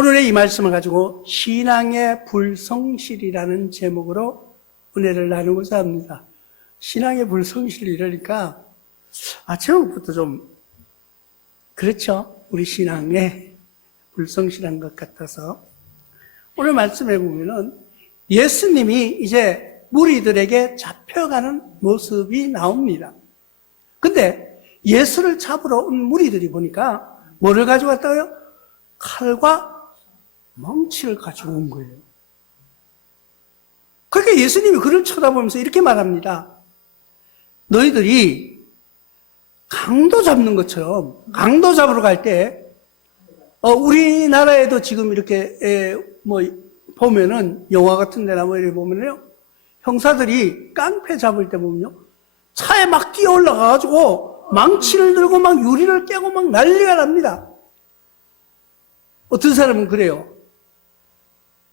오늘의 이 말씀을 가지고 신앙의 불성실이라는 제목으로 은혜를 나누고자 합니다. 신앙의 불성실 이러니까 제목부터 좀 그렇죠? 우리 신앙에 불성실한 것 같아서 오늘 말씀해 보면은 예수님이 이제 무리들에게 잡혀가는 모습이 나옵니다. 근데 예수를 잡으러 온 무리들이 보니까 뭐를 가져왔다고요? 칼과 멍치를 가지고 온 거예요. 그러니까 예수님이 그를 쳐다보면서 이렇게 말합니다. 너희들이 강도 잡는 것처럼 강도 잡으러 갈 때 우리나라에도 지금 이렇게 보면은 영화 같은 데나 뭐 이렇게 보면요, 형사들이 깡패 잡을 때 보면요, 차에 막 뛰어 올라가가지고 망치를 들고 막 유리를 깨고 막 난리가 납니다. 어떤 사람은 그래요.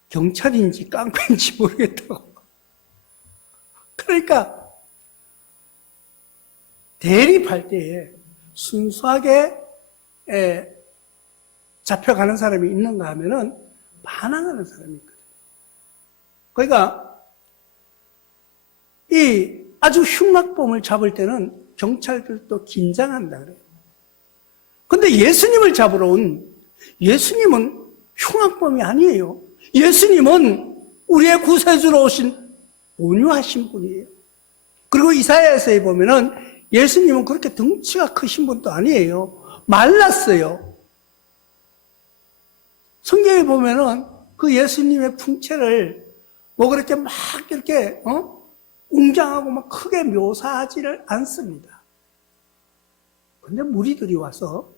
경찰인지 깡패인지 모르겠다고. 그러니까 대립할 때에 순수하게 잡혀가는 사람이 있는가 하면은 반항하는 사람이 있거든요. 그러니까 이 아주 흉악범을 잡을 때는 경찰들도 긴장한다 그래요. 근데 예수님을 잡으러 온 예수님은 흉악범이 아니에요. 예수님은 우리의 구세주로 오신 온유하신 분이에요. 그리고 이사야서에 보면은 예수님은 그렇게 덩치가 크신 분도 아니에요. 말랐어요. 성경에 보면은 그 예수님의 풍채를 뭐 그렇게 막 이렇게 웅장하고 막 크게 묘사하지를 않습니다. 근데 무리들이 와서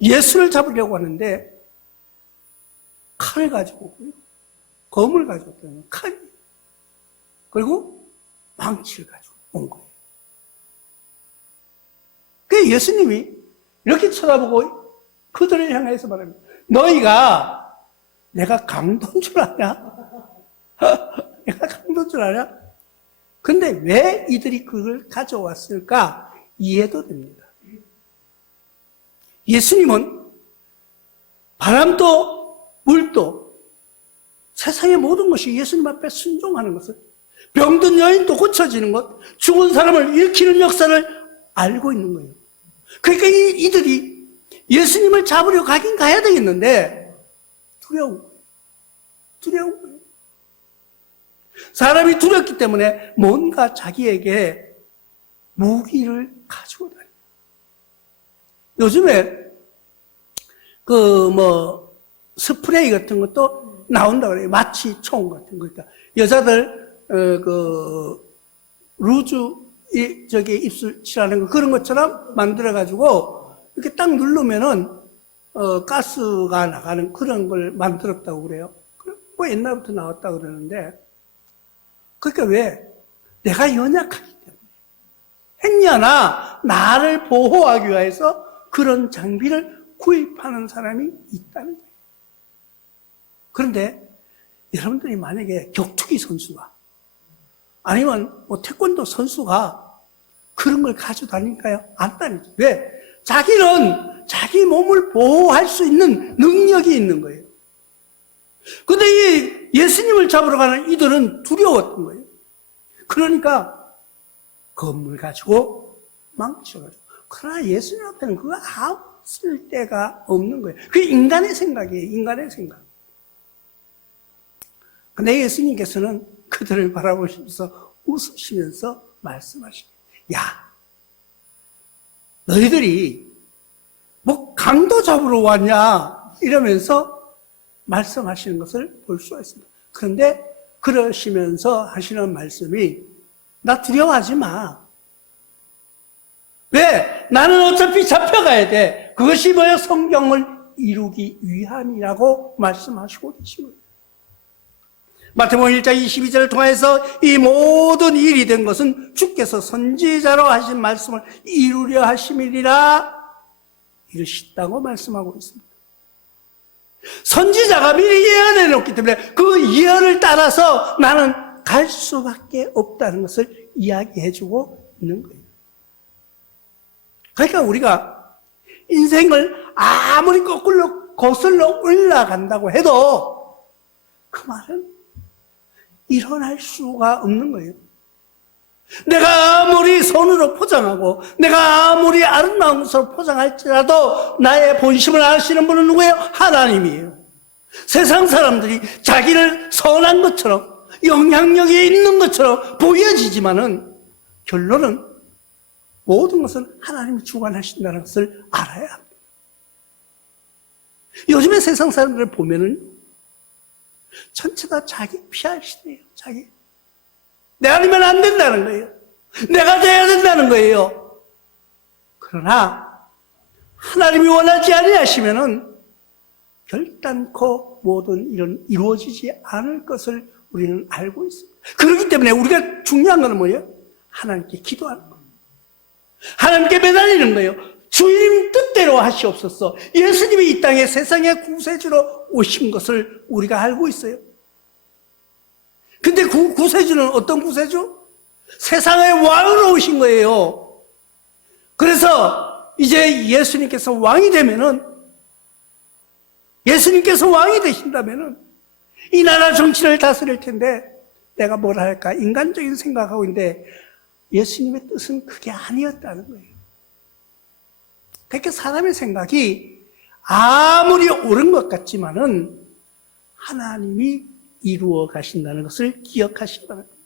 예수를 잡으려고 하는데 칼을 가지고 오고요, 검을 가지고 오고요, 칼, 그리고 망치를 가지고 온 거예요. 그래서 예수님이 이렇게 쳐다보고 그들을 향해서 말합니다. 너희가 내가 강도인 줄 아냐? 내가 강도인 줄 아냐? 근데 왜 이들이 그걸 가져왔을까? 이해도 됩니다. 예수님은 바람도 물도 세상의 모든 것이 예수님 앞에 순종하는 것을, 병든 여인도 고쳐지는 것, 죽은 사람을 일으키는 역사를 알고 있는 거예요. 그러니까 이들이 예수님을 잡으려 가긴 가야 되겠는데 두려운 거예요. 사람이 두렵기 때문에 뭔가 자기에게 무기를 가지고 다녀요. 요즘에 스프레이 같은 것도 나온다 그래요. 마취 총 같은 거. 그러니까 여자들 루즈 입술 칠하는 거, 그런 것처럼 만들어 가지고 이렇게 딱 누르면은 가스가 나가는 그런 걸 만들었다고 그래요. 뭐 옛날부터 나왔다고 그러는데, 그러니까 왜? 내가 연약하기 때문에 행여나 나를 보호하기 위해서 그런 장비를 구입하는 사람이 있다는 거예요. 그런데 여러분들이 만약에 격투기 선수가 아니면 태권도 선수가 그런 걸 가지고 다닐까요? 안 다니죠. 왜? 자기는 자기 몸을 보호할 수 있는 능력이 있는 거예요. 근데 이 예수님을 잡으러 가는 이들은 두려웠던 거예요. 그러니까 검을 가지고 망치를 가지고. 그러나 예수님 앞에는 그거 아무 쓸 데가 없는 거예요. 그게 인간의 생각이에요. 인간의 생각. 근데 예수님께서는 그들을 바라보시면서 웃으시면서 말씀하십니다. 야, 너희들이 뭐 강도 잡으러 왔냐 이러면서 말씀하시는 것을 볼 수가 있습니다. 그런데 그러시면서 하시는 말씀이, 나 두려워하지 마. 왜? 나는 어차피 잡혀가야 돼. 그것이 뭐예요? 성경을 이루기 위함이라고 말씀하시고 계신 거예요. 마태복음 1장 22절을 통해서 이 모든 일이 된 것은 주께서 선지자로 하신 말씀을 이루려 하심이리라 이르셨다고 말씀하고 있습니다. 선지자가 미리 예언해 놓기 때문에 그 예언을 따라서 나는 갈 수밖에 없다는 것을 이야기해 주고 있는 거예요. 그러니까 우리가 인생을 아무리 거꾸로 거슬러 올라간다고 해도 그 말은 일어날 수가 없는 거예요. 내가 아무리 손으로 포장하고 내가 아무리 아름다운 것으로 포장할지라도 나의 본심을 아시는 분은 누구예요? 하나님이에요. 세상 사람들이 자기를 선한 것처럼 영향력이 있는 것처럼 보여지지만은 결론은 모든 것은 하나님이 주관하신다는 것을 알아야 합니다. 요즘에 세상 사람들을 보면은 전체 다 자기 피하시네요. 자기. 내가 아니면 안 된다는 거예요. 내가 돼야 된다는 거예요. 그러나 하나님이 원하지 아니하시면은 결단코 모든 일은 이루어지지 않을 것을 우리는 알고 있습니다. 그렇기 때문에 우리가 중요한 것은 뭐예요? 하나님께 기도하는 거예요. 하나님께 매달리는 거예요. 주님 뜻대로 하시옵소서. 예수님이 이 땅에 세상의 구세주로 오신 것을 우리가 알고 있어요. 근데 구세주는 어떤 구세주? 세상의 왕으로 오신 거예요. 그래서 이제 예수님께서 왕이 되면은, 예수님께서 왕이 되신다면은 이 나라 정치를 다스릴 텐데 내가 뭘 할까? 인간적인 생각하고 있는데 예수님의 뜻은 그게 아니었다는 거예요. 그렇게 사람의 생각이 아무리 옳은 것 같지만은 하나님이 이루어 가신다는 것을 기억하시기 바랍니다.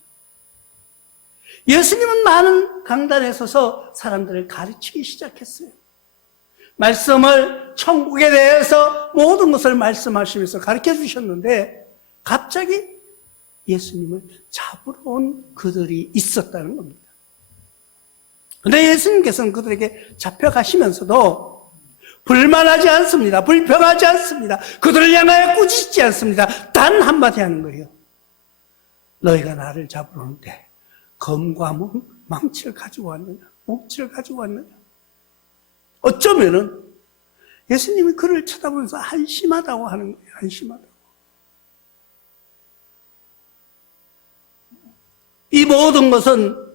예수님은 많은 강단에 서서 사람들을 가르치기 시작했어요. 말씀을 천국에 대해서 모든 것을 말씀하시면서 가르쳐 주셨는데 갑자기 예수님을 잡으러 온 그들이 있었다는 겁니다. 그런데 예수님께서는 그들에게 잡혀가시면서도 불만하지 않습니다. 불평하지 않습니다. 그들을 향하여 꾸짖지 않습니다. 단 한마디 하는 거예요. 너희가 나를 잡으러 오는데 검과 망치를 가지고 왔느냐? 몽치를 가지고 왔느냐? 어쩌면은 예수님이 그를 쳐다보면서 한심하다고 하는 거예요. 한심하다고. 이 모든 것은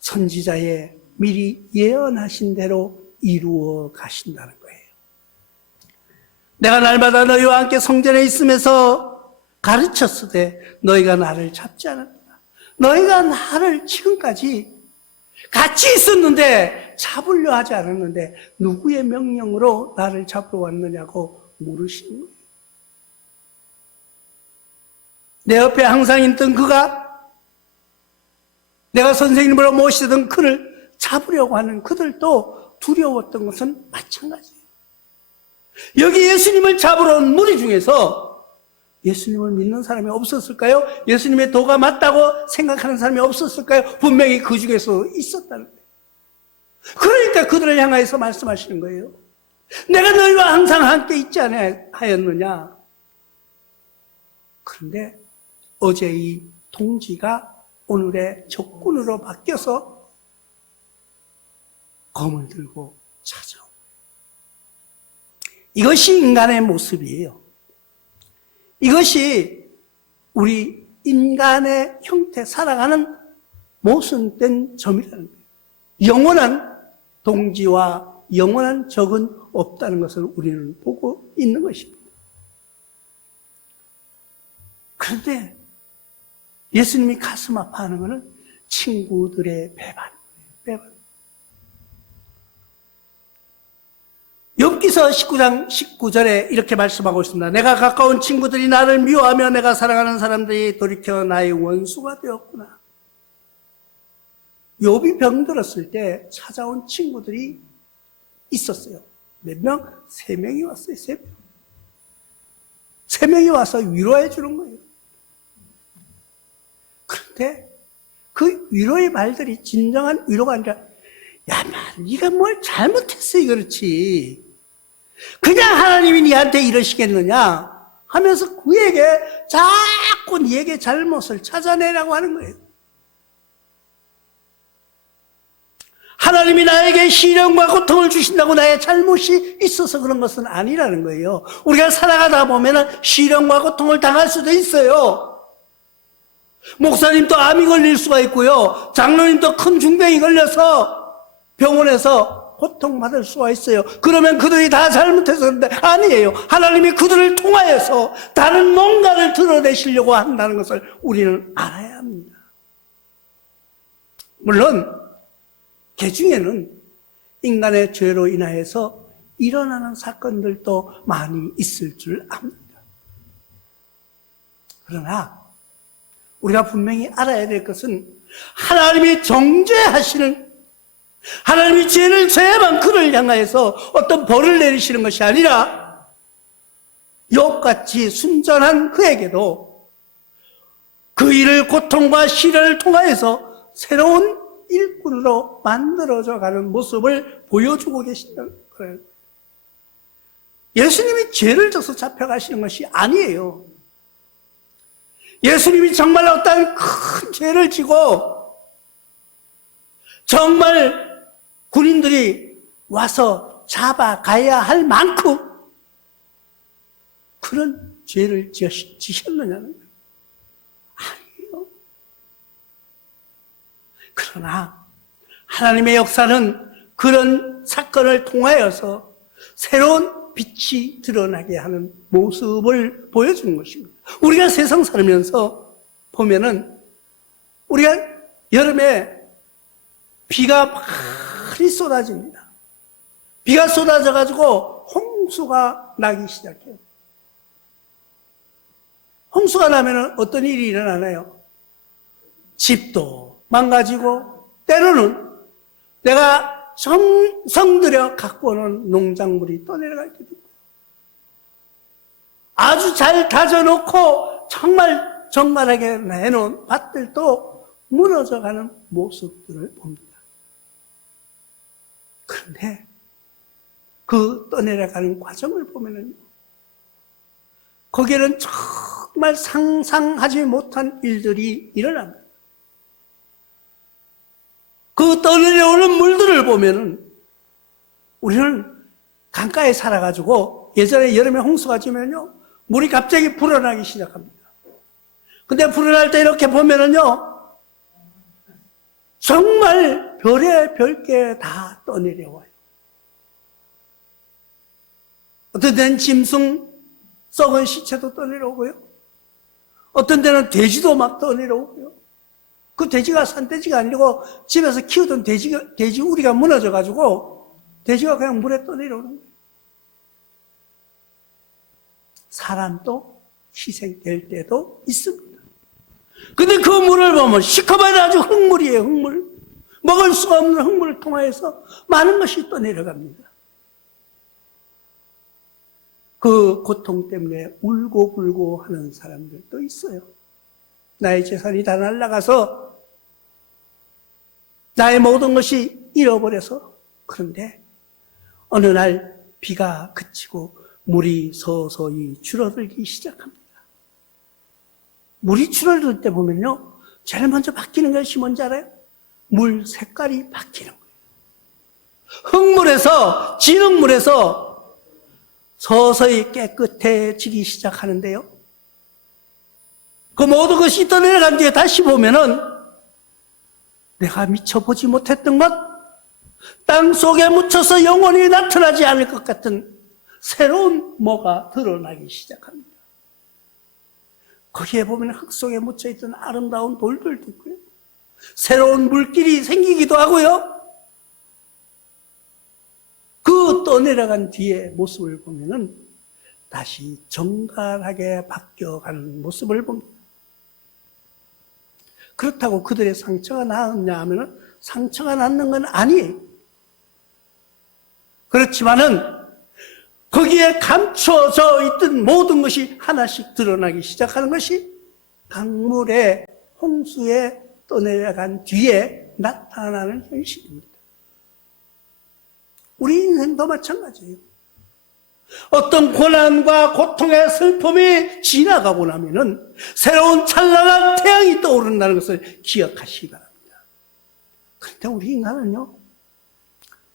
선지자의 미리 예언하신 대로 이루어 가신다는 거예요. 내가 날마다 너희와 함께 성전에 있으면서 가르쳤으되 너희가 나를 잡지 않았다. 너희가 나를 지금까지 같이 있었는데 잡으려 하지 않았는데 누구의 명령으로 나를 잡으러 왔느냐고 물으시는 거예요. 내 옆에 항상 있던 그가 내가 선생님으로 모시던 그를 잡으려고 하는 그들도 두려웠던 것은 마찬가지예요. 여기 예수님을 잡으러 온 무리 중에서 예수님을 믿는 사람이 없었을까요? 예수님의 도가 맞다고 생각하는 사람이 없었을까요? 분명히 그 중에서 있었다는 거예요. 그러니까 그들을 향하여서 말씀하시는 거예요. 내가 너희와 항상 함께 있지 않았느냐? 그런데 어제 이 동지가 오늘의 적군으로 바뀌어서 검을 들고 찾아오고, 이것이 인간의 모습이에요. 이것이 우리 인간의 형태, 살아가는 모순된 점이라는 거예요. 영원한 동지와 영원한 적은 없다는 것을 우리는 보고 있는 것입니다. 그런데 예수님이 가슴 아파하는 것은 친구들의 배반이에요. 배반. 욥기서 19장 19절에 이렇게 말씀하고 있습니다. 내가 가까운 친구들이 나를 미워하며 내가 사랑하는 사람들이 돌이켜 나의 원수가 되었구나. 욥이 병들었을 때 찾아온 친구들이 있었어요. 몇 명? 3명이 왔어요. 3명. 3명이 와서 위로해 주는 거예요. 그런데 그 위로의 말들이 진정한 위로가 아니라, 야, 네가 뭘 잘못했어, 그렇지. 그냥 하나님이 네한테 이러시겠느냐 하면서 그에게 자꾸 네게 잘못을 찾아내라고 하는 거예요. 하나님이 나에게 시련과 고통을 주신다고 나의 잘못이 있어서 그런 것은 아니라는 거예요. 우리가 살아가다 보면은 시련과 고통을 당할 수도 있어요. 목사님도 암이 걸릴 수가 있고요. 장로님도 큰 중병이 걸려서 병원에서 고통받을 수가 있어요. 그러면 그들이 다 잘못해서 그런데 아니에요. 하나님이 그들을 통하여서 다른 뭔가를 드러내시려고 한다는 것을 우리는 알아야 합니다. 물론 그 중에는 인간의 죄로 인하여서 일어나는 사건들도 많이 있을 줄 압니다. 그러나 우리가 분명히 알아야 될 것은 하나님이 정죄하시는, 하나님이 죄를 죄만 그를 향하여서 어떤 벌을 내리시는 것이 아니라 욥같이 순전한 그에게도 그 일을 고통과 시련을 통하여서 새로운 일꾼으로 만들어져 가는 모습을 보여주고 계신다는 거예요. 예수님이 죄를 져서 잡혀가시는 것이 아니에요. 예수님이 정말 어떤 큰 죄를 지고 정말 군인들이 와서 잡아가야 할 만큼 그런 죄를 지셨느냐는 거예요. 아니에요. 그러나 하나님의 역사는 그런 사건을 통하여서 새로운 빛이 드러나게 하는 모습을 보여주는 것입니다. 우리가 세상 살면서 보면은 우리가 여름에 비가 많이 쏟아집니다. 비가 쏟아져 가지고 홍수가 나기 시작해요. 홍수가 나면 어떤 일이 일어나나요? 집도 망가지고 때로는 내가 성들여 갖고 오는 농작물이 떠내려갈 때도 있고, 아주 잘 다져놓고 정말 정갈하게 해놓은 밭들도 무너져가는 모습들을 봅니다. 그런데 그 떠내려가는 과정을 보면은 거기에는 정말 상상하지 못한 일들이 일어납니다. 그 떠내려오는 물들을 보면은 우리는 강가에 살아가지고 예전에 여름에 홍수가 지면요 물이 갑자기 불어나기 시작합니다. 근데 불어날 때 이렇게 보면은요 정말 별의 별게 다 떠내려와요. 어떤 데는 짐승 썩은 시체도 떠내려오고요, 어떤 데는 돼지도 막 떠내려오고요. 그 돼지가 산돼지가 아니고 집에서 키우던 돼지 우리가 무너져가지고 돼지가 그냥 물에 떠내려오는 거예요. 사람도 희생될 때도 있습니다. 근데 그 물을 보면 시커먼 아주 흙물이에요, 흙물. 먹을 수가 없는 흙물을 통하여서 많은 것이 떠내려갑니다. 그 고통 때문에 울고불고 하는 사람들도 있어요. 나의 재산이 다 날아가서 나의 모든 것이 잃어버려서. 그런데 어느 날 비가 그치고 물이 서서히 줄어들기 시작합니다. 물이 줄어들 때 보면요 제일 먼저 바뀌는 것이 뭔지 알아요? 물 색깔이 바뀌는 거예요. 흙물에서, 진흙물에서 서서히 깨끗해지기 시작하는데요, 그 모든 것이 떠내려간 뒤에 다시 보면은 내가 미처 보지 못했던 것, 땅 속에 묻혀서 영원히 나타나지 않을 것 같은 새로운 뭐가 드러나기 시작합니다. 거기에 보면 흙 속에 묻혀있던 아름다운 돌들도 있고요, 새로운 물길이 생기기도 하고요. 그 떠내려간 뒤에 모습을 보면은 다시 정갈하게 바뀌어가는 모습을 봅니다. 그렇다고 그들의 상처가 나았냐 하면은 상처가 낫는 건 아니에요. 그렇지만은 거기에 감춰져 있던 모든 것이 하나씩 드러나기 시작하는 것이 강물의 홍수에 떠내려간 뒤에 나타나는 현실입니다. 우리 인생도 마찬가지예요. 어떤 고난과 고통의 슬픔이 지나가고 나면은 새로운 찬란한 태양이 떠오른다는 것을 기억하시기 바랍니다. 그런데 우리 인간은요,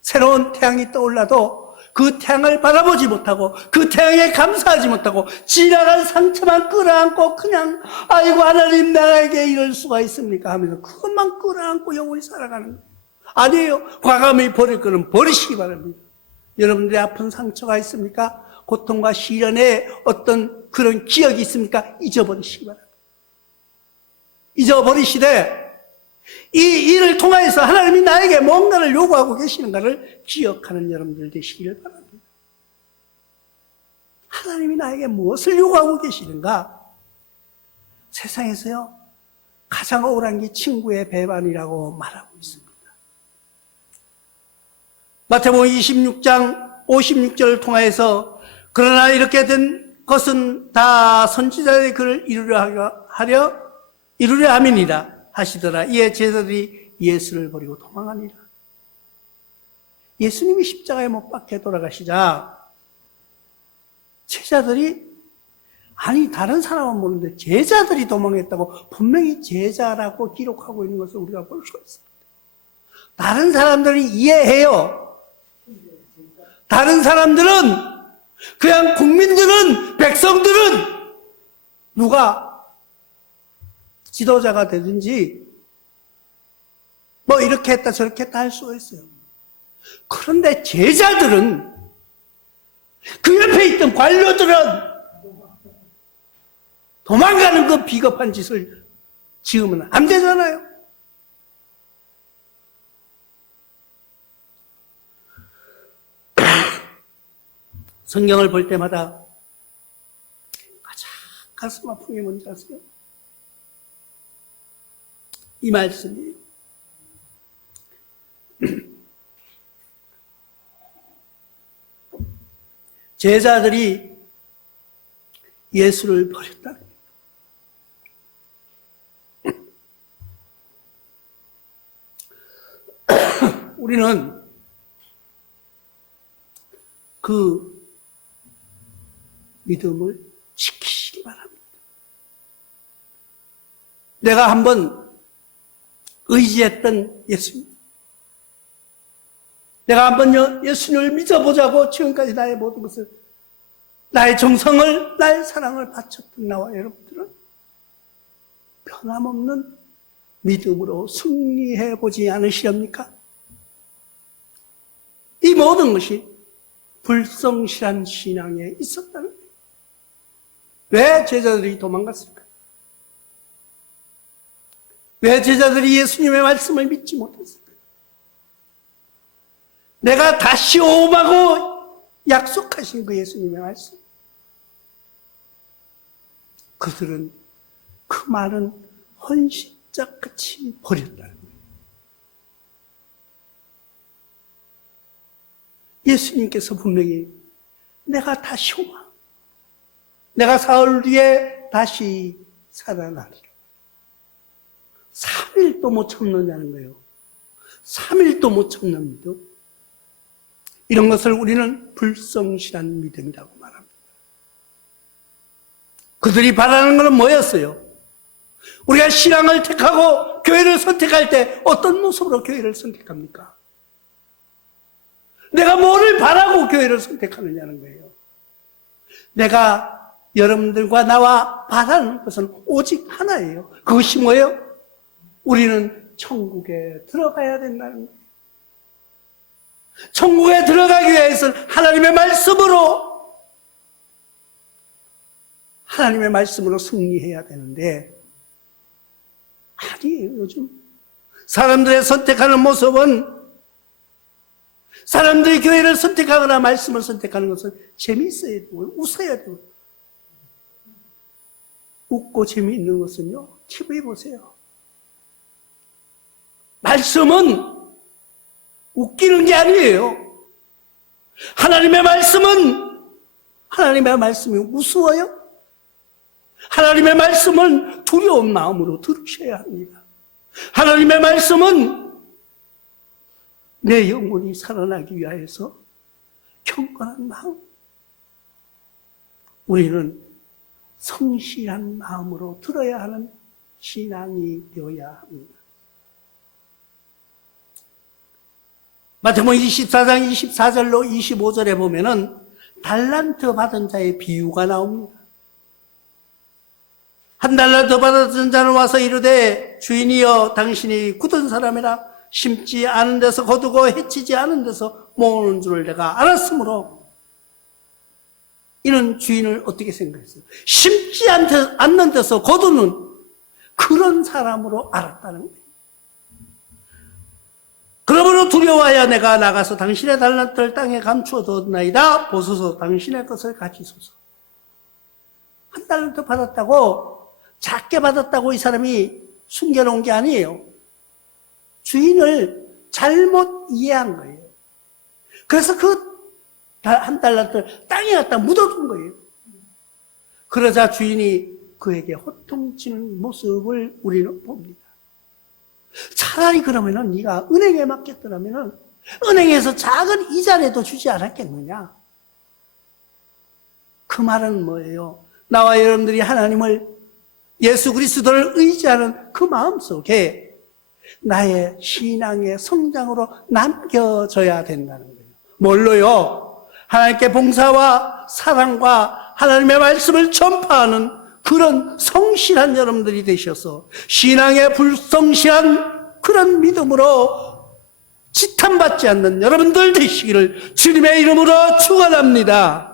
새로운 태양이 떠올라도 그 태양을 바라보지 못하고 그 태양에 감사하지 못하고 지나간 상처만 끌어안고 그냥 아이고 하나님 나에게 이럴 수가 있습니까 하면서 그것만 끌어안고 영원히 살아가는 거예요. 아니에요. 과감히 버릴 거는 버리시기 바랍니다. 여러분들의 아픈 상처가 있습니까? 고통과 시련의 어떤 그런 기억이 있습니까? 잊어버리시기 바랍니다. 잊어버리시되 이 일을 통해서 하나님이 나에게 뭔가를 요구하고 계시는가를 기억하는 여러분들 되시기를 바랍니다. 하나님이 나에게 무엇을 요구하고 계시는가? 세상에서요, 가장 억울한 게 친구의 배반이라고 말하고 있습니다. 마태복음 26장 56절을 통해서 그러나 이렇게 된 것은 다 선지자의 글을 이루려 함이니라 하시더라. 이에 제자들이 예수를 버리고 도망하니라. 예수님이 십자가에 못 박혀 돌아가시자 제자들이, 아니 다른 사람은 모르는데 제자들이 도망했다고 분명히 제자라고 기록하고 있는 것을 우리가 볼 수 있습니다. 다른 사람들이 이해해요. 다른 사람들은, 그냥 국민들은, 백성들은 누가 지도자가 되든지 뭐 이렇게 했다 저렇게 했다 할 수가 있어요. 그런데 제자들은, 그 옆에 있던 관료들은 도망가는 그 비겁한 짓을 지으면 안 되잖아요. 성경을 볼 때마다 가장 가슴 아픈 게 뭔지 아세요? 이 말씀이에요. 제자들이 예수를 버렸다. 우리는 그 믿음을 지키시기 바랍니다. 내가 한번 의지했던 예수님, 내가 한번 예수님을 믿어보자고 지금까지 나의 모든 것을, 나의 정성을, 나의 사랑을 바쳤던 나와 여러분들은 변함없는 믿음으로 승리해보지 않으시렵니까? 이 모든 것이 불성실한 신앙에 있었다는 거예요. 왜 제자들이 도망갔을까? 왜 제자들이 예수님의 말씀을 믿지 못했을까? 내가 다시 오마고 약속하신 그 예수님의 말씀, 그들은 그 말은 헌신짝같이 버렸다는 거예요. 예수님께서 분명히 내가 다시 오마, 내가 사흘 뒤에 다시 살아나리라. 3일도 못 참느냐는 거예요. 3일도 못 참는 믿음. 이런 것을 우리는 불성실한 믿음이라고 말합니다. 그들이 바라는 것은 뭐였어요? 우리가 신앙을 택하고 교회를 선택할 때 어떤 모습으로 교회를 선택합니까? 내가 뭐를 바라고 교회를 선택하느냐는 거예요. 내가 여러분들과 나와 바라는 것은 오직 하나예요. 그것이 뭐예요? 우리는 천국에 들어가야 된다는 거예요. 천국에 들어가기 위해서는 하나님의 말씀으로 승리해야 되는데, 아니에요. 요즘 사람들의 선택하는 모습은, 사람들이 교회를 선택하거나 말씀을 선택하는 것은 재미있어야 되고 웃어야 되고, 웃고 재미있는 것은요, TV 보세요. 말씀은 웃기는 게 아니에요. 하나님의 말씀이 우스워요? 하나님의 말씀은 두려운 마음으로 들으셔야 합니다. 하나님의 말씀은 내 영혼이 살아나기 위해서 경건한 마음, 우리는 성실한 마음으로 들어야 하는 신앙이 되어야 합니다. 마태복음 24장 24절로 25절에 보면은 달란트 받은 자의 비유가 나옵니다. 한 달란트 받았던 자는 와서 이르되, 주인이여 당신이 굳은 사람이라 심지 않은 데서 거두고 해치지 않은 데서 모으는 줄을 내가 알았으므로 이는 주인을 어떻게 생각했어요? 심지 않는 데서 거두는 그런 사람으로 알았다는 거예요. 그러므로 두려워하여 내가 나가서 당신의 달란트를 땅에 감추어 두었나이다. 보소서 당신의 것을 가지소서. 한 달란트 받았다고 작게 받았다고 이 사람이 숨겨놓은 게 아니에요. 주인을 잘못 이해한 거예요. 그래서 그 한 달란트를 땅에 갖다 묻어둔 거예요. 그러자 주인이 그에게 호통치는 모습을 우리는 봅니다. 차라리 그러면은 네가 은행에 맡겼더라면은 은행에서 작은 이자라도 주지 않았겠느냐? 그 말은 뭐예요? 나와 여러분들이 하나님을 예수 그리스도를 의지하는 그 마음속에 나의 신앙의 성장으로 남겨져야 된다는 거예요. 뭘로요? 하나님께 봉사와 사랑과 하나님의 말씀을 전파하는 그런 성실한 여러분들이 되셔서 신앙의 불성실한 그런 믿음으로 지탄받지 않는 여러분들 되시기를 주님의 이름으로 축원합니다.